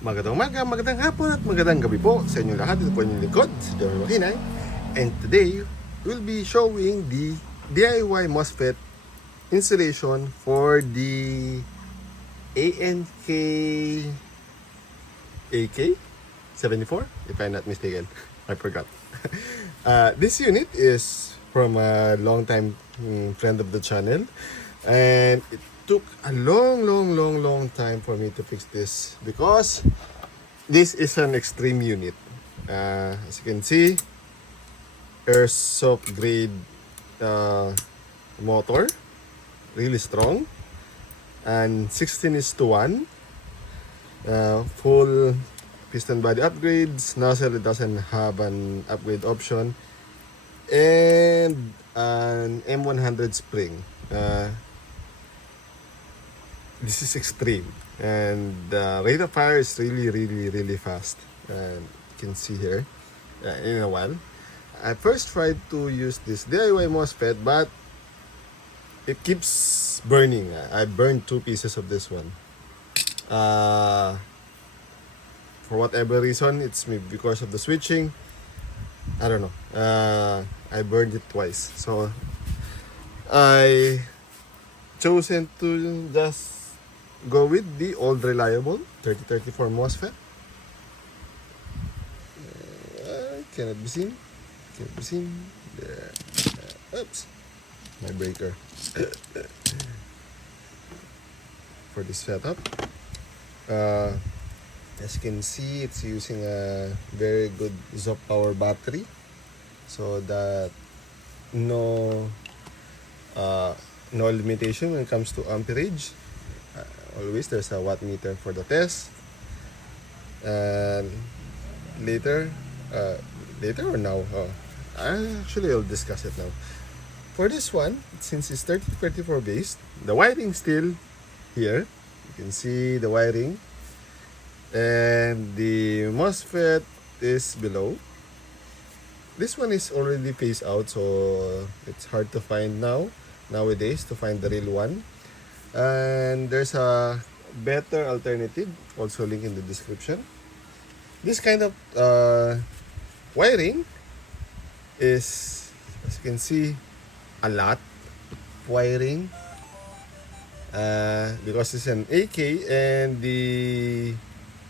Magandang umaga, magandang hapon at magandang gabi po sa inyong lahat. Ito po inyong likod, si JomarX. And today, we'll be showing the DIY Mosfet installation for the ANK AK74, if I'm not mistaken. I forgot. This unit is from a long time friend of the channel, and it took a long time for me to fix this because this is an extreme unit. As you can see, airsoft grade motor, really strong, and 16:1, full piston body upgrades. Nozzle, it doesn't have an upgrade option, and an M100 spring. This is extreme, and the rate of fire is really fast, and you can see here in a while. I first tried to use this DIY Mosfet, but it keeps burning. I burned 2 pieces of this one. For whatever reason, it's maybe because of the switching, I don't know. I burned it twice, so I chosen to just go with the old reliable 3034 Mosfet. Cannot be seen. Cannot be seen. There. Oops. My breaker. For this setup. As you can see, it's using a very good ZOP power battery, so that no limitation when it comes to amperage. Always there's a watt meter for the test, and later or now, I'll discuss it now. For this one, since it's 3034 based, the wiring still here. You can see the wiring, and the MOSFET is below. This one is already phased out, so it's hard to find nowadays to find the real one. And there's a better alternative, also link in the description. This kind of wiring is, as you can see, a lot of wiring, because it's an AK and the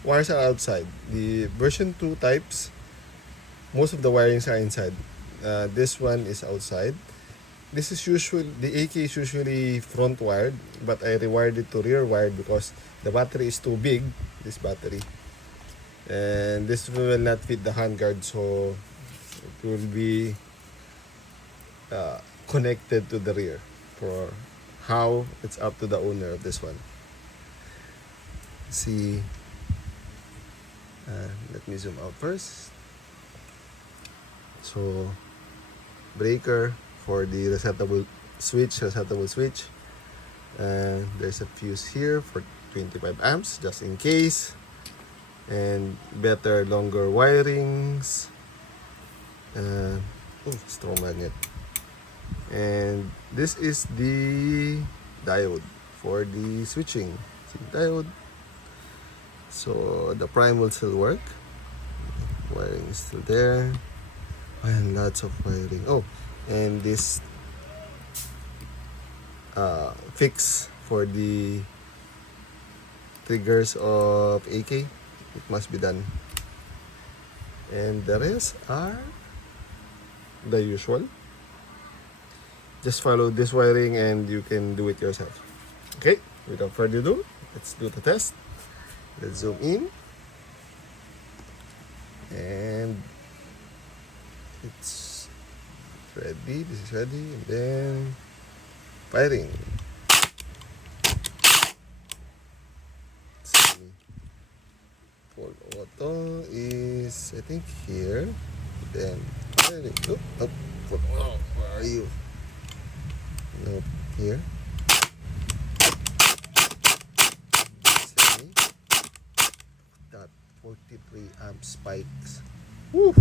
wires are outside. The version 2 types, most of the wirings are inside. This one is outside. This is usually, the AK is usually front wired, but I rewired it to rear wired because the battery is too big, this battery. And this will not fit the handguard, so it will be connected to the rear. For how, it's up to the owner of this one. See, let me zoom out first. So, breaker for the resettable switch. There's a fuse here for 25 amps just in case, and better longer wirings. Strong magnet. And this is the diode for the switching. See, diode. So the prime will still work. Wiring is still there, and lots of wiring. And this fix for the triggers of AK, it must be done. And the rest are the usual. Just follow this wiring and you can do it yourself. Okay, without further ado, let's do the test. Let's zoom in, and it's ready. This is ready, and then firing. See, full auto is, I think, here. Then firing. Where are you? Nope, here. See, that 43 amp spikes. Woo!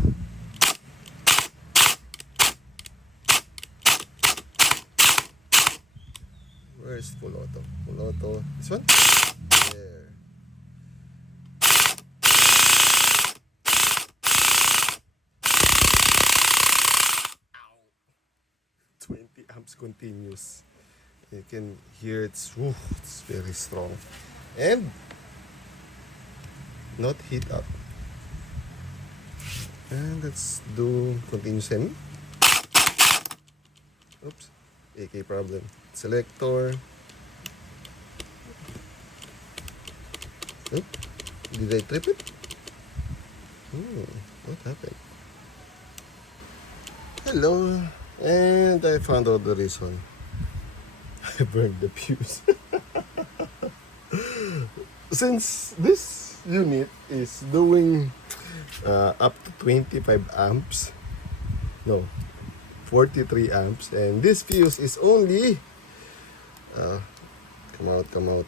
Where's full auto? Full auto. This one? There. amps continuous. You can hear it's very strong and not heat up. And let's do continuous semi. Oops, AK problem. Selector. Oop, did I trip it? What happened? Hello, and I found out the reason. I burned the fuse. Since this unit is doing up to 25 amps, no, 43 amps, and this fuse is only come out.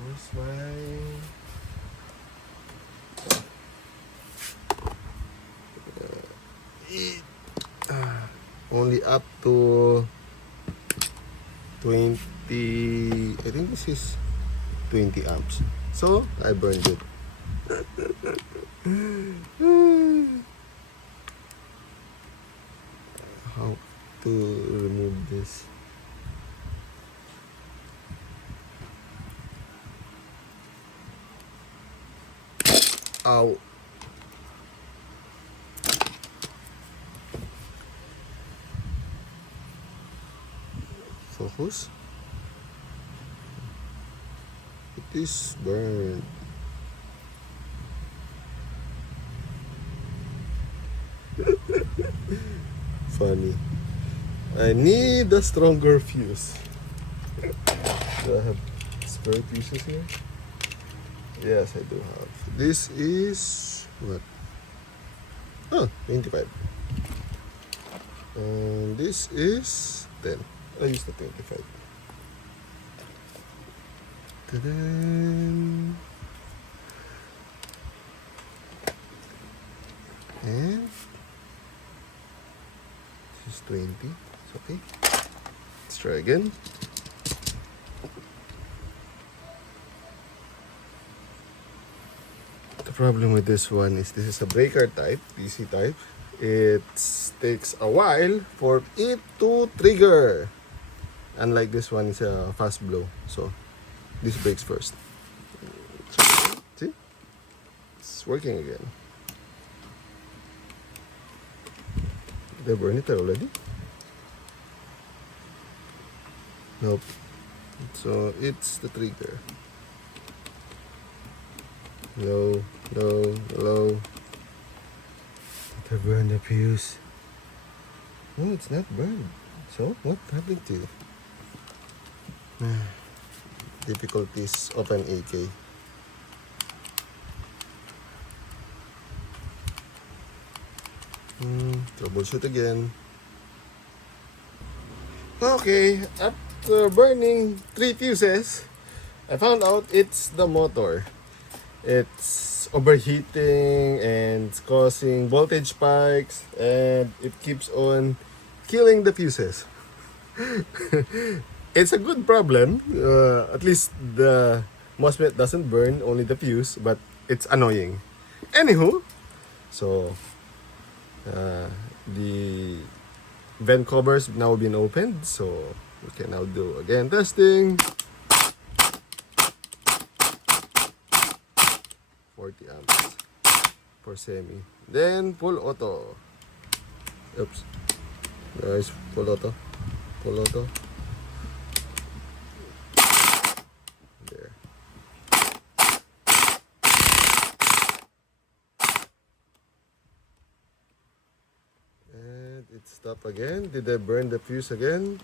Where's my only up to 20, I think this is 20 amps, so I burned it. How to remove this? Ow. Focus. It is burned. Funny. I need a stronger fuse. Do I have spare fuses here? Yes, I do have. This is what? Oh, 25. And this is 10. I use the 25. Ta-da! And this is 20. It's okay. Let's try again. The problem with this one is this is a breaker type, DC type. It takes a while for it to trigger. Unlike this one, it's a fast blow. So this breaks first. See? It's working again. Did I burn it already? Nope. So it's the trigger. Low. Did I burn the fuse? No, it's not burned. So what happened to it? Difficulties open AK. Troubleshoot again. Okay, after burning 3 fuses, I found out it's the motor. It's overheating and it's causing voltage spikes, and it keeps on killing the fuses. It's a good problem. At least the Mosfet doesn't burn, only the fuse, but it's annoying. Anywho, so the vent covers now been opened, so we can now do again testing. 40 amps for semi. Then full auto. Oops. Guys, full auto. There. And it stopped again. Did I burn the fuse again?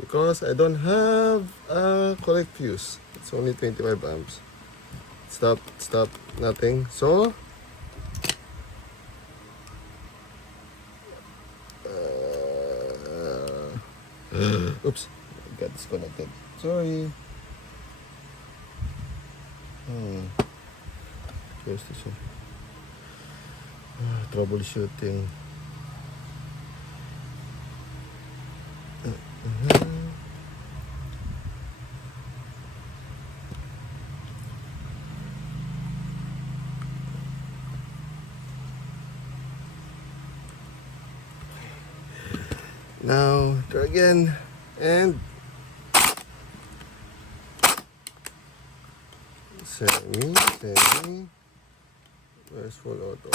Because I don't have a correct fuse. It's only 25 amps. Stop, nothing. So oops, I got disconnected. Sorry. Here's this one. Troubleshooting. Now, try again. And semi. Where's full auto?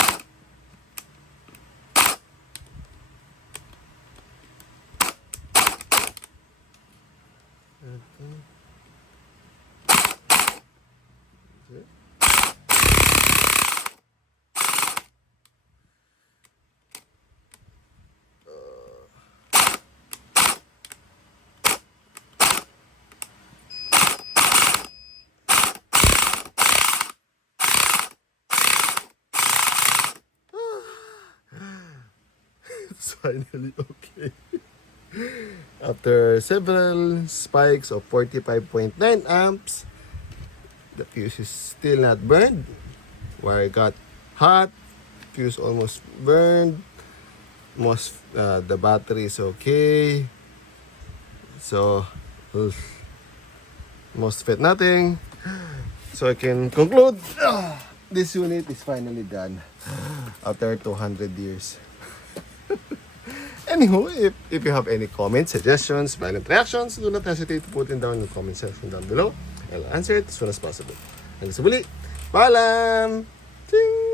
It's finally okay. After several spikes of 45.9 amps, the fuse is still not burned. Wire got hot, fuse almost burned. The battery is okay. So, Mosfet nothing. So I can conclude, this unit is finally done after 200 years. Anywho, if you have any comments, suggestions, violent reactions, do not hesitate to put it down in the comment section down below. I'll answer it as soon as possible. Hanggang sa muli, paalam! Ting!